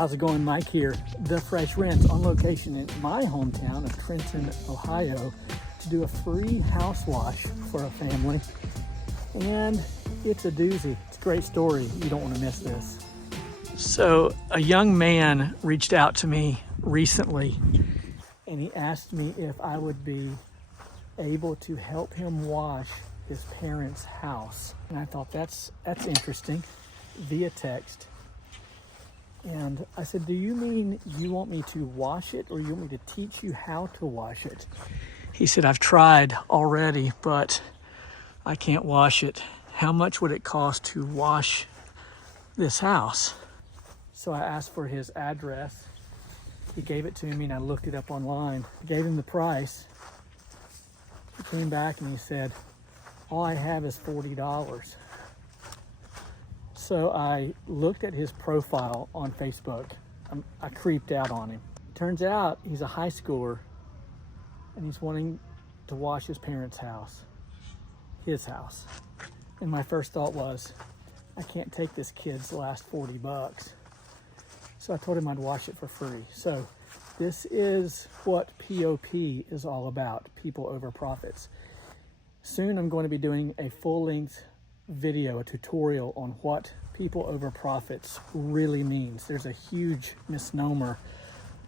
how's it going? Mike here. The Fresh Rents on location in my hometown of Trenton, Ohio, to do a free house wash for a family. And it's a doozy. It's a great story. You don't want to miss this. So a young man reached out to me recently and he asked me if I would be able to help him wash his parents' house. And I thought that's interesting, via text. And I said, do you mean you want me to wash it or you want me to teach you how to wash it? He said, I've tried already, but I can't wash it. How much would it cost to wash this house? So I asked for his address. He gave it to me and I looked it up online. I gave him the price. He came back and he said, all I have is $40. So I looked at his profile on Facebook. I creeped out on him. Turns out he's a high schooler and he's wanting to wash his parents' house, his house. And my first thought was, I can't take this kid's last $40. So I told him I'd wash it for free. So this is what POP is all about, people over profits. Soon I'm going to be doing a full-length video, a tutorial on what people over profits really means. There's a huge misnomer,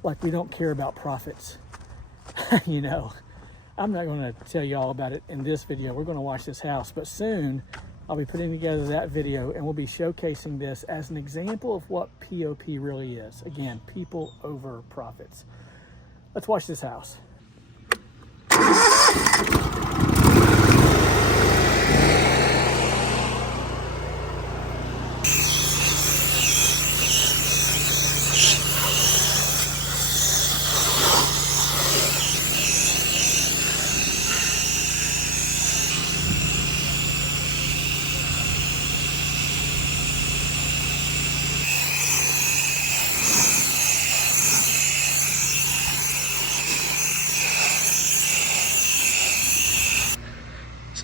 like we don't care about profits. You know, I'm not going to tell you all about it in this video. We're going to wash this house, but soon I'll be putting together that video and we'll be showcasing this as an example of what POP really is. Again, people over profits. Let's wash this house.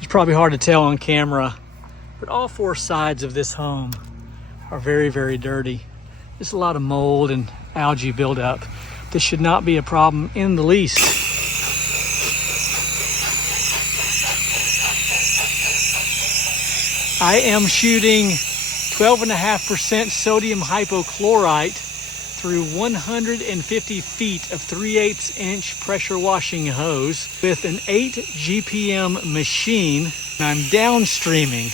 It's probably hard to tell on camera, but all four sides of this home are very, very dirty. There's a lot of mold and algae buildup. This should not be a problem in the least. I am shooting 12.5% sodium hypochlorite through 150 feet of 3/8 inch pressure washing hose with an 8 GPM machine. I'm downstreaming,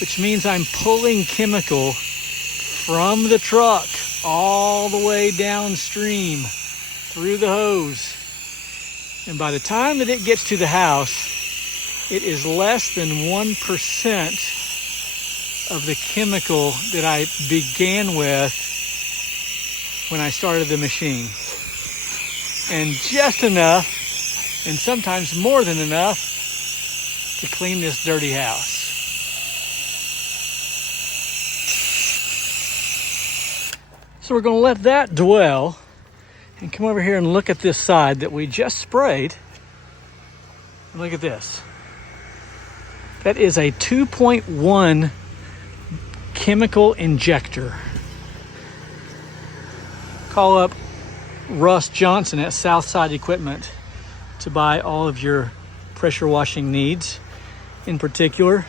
which means I'm pulling chemical from the truck all the way downstream through the hose. And by the time that it gets to the house, it is less than 1% of the chemical that I began with when I started the machine. And just enough, and sometimes more than enough, to clean this dirty house. So we're gonna let that dwell and come over here and look at this side that we just sprayed. And look at this. That is a 2.1 chemical injector. Call up Russ Johnson at Southside Equipment to buy all of your pressure washing needs. In particular,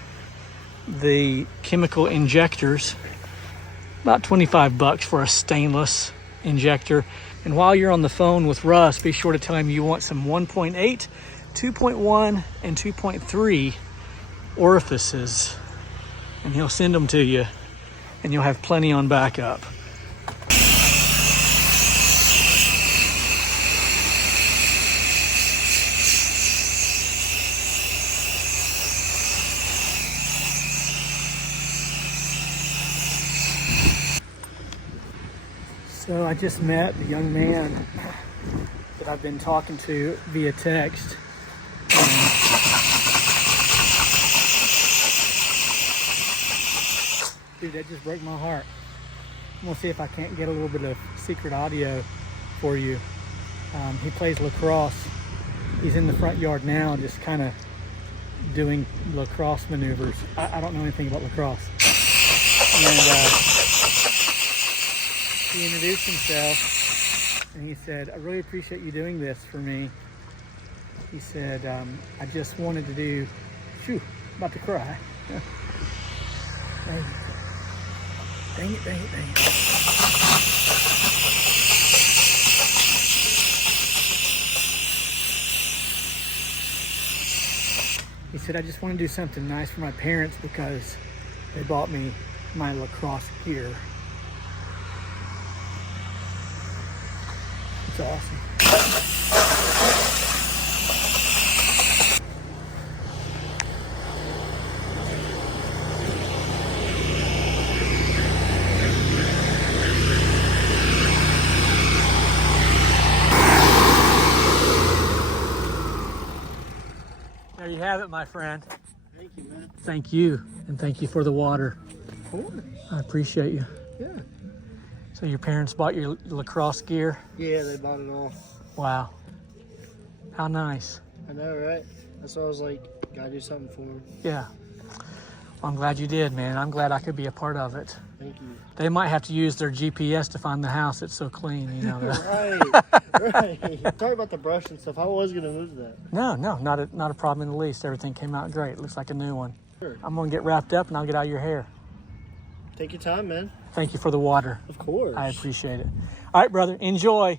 the chemical injectors, about $25 for a stainless injector. And while you're on the phone with Russ, be sure to tell him you want some 1.8, 2.1, and 2.3 orifices, and he'll send them to you, and you'll have plenty on backup. So I just met the young man that I've been talking to via text. Dude, that just broke my heart. I'm gonna see if I can't get a little bit of secret audio for you. He plays lacrosse. He's in the front yard now, just kind of doing lacrosse maneuvers. I don't know anything about lacrosse. And he introduced himself and he said, "I really appreciate you doing this for me." He said, "I just wanted to do," phew, about to cry. Dang it, dang it, dang it. He said, "I just want to do something nice for my parents because they bought me my lacrosse gear." It's awesome. There you have it, my friend. Thank you, man. Thank you, and thank you for the water. Of course. I appreciate you. Yeah. So your parents bought your lacrosse gear? Yeah, they bought it all. Wow. How nice. I know, right? That's why I was like, gotta do something for them. Yeah. Well, I'm glad you did, man. I'm glad I could be a part of it. Thank you. They might have to use their GPS to find the house. It's so clean, you know. Right. Sorry about the brush and stuff. I was gonna move that. No, not a problem in the least. Everything came out great. It looks like a new one. Sure. I'm gonna get wrapped up and I'll get out of your hair. Take your time, man. Thank you for the water. Of course. I appreciate it. All right, brother. Enjoy.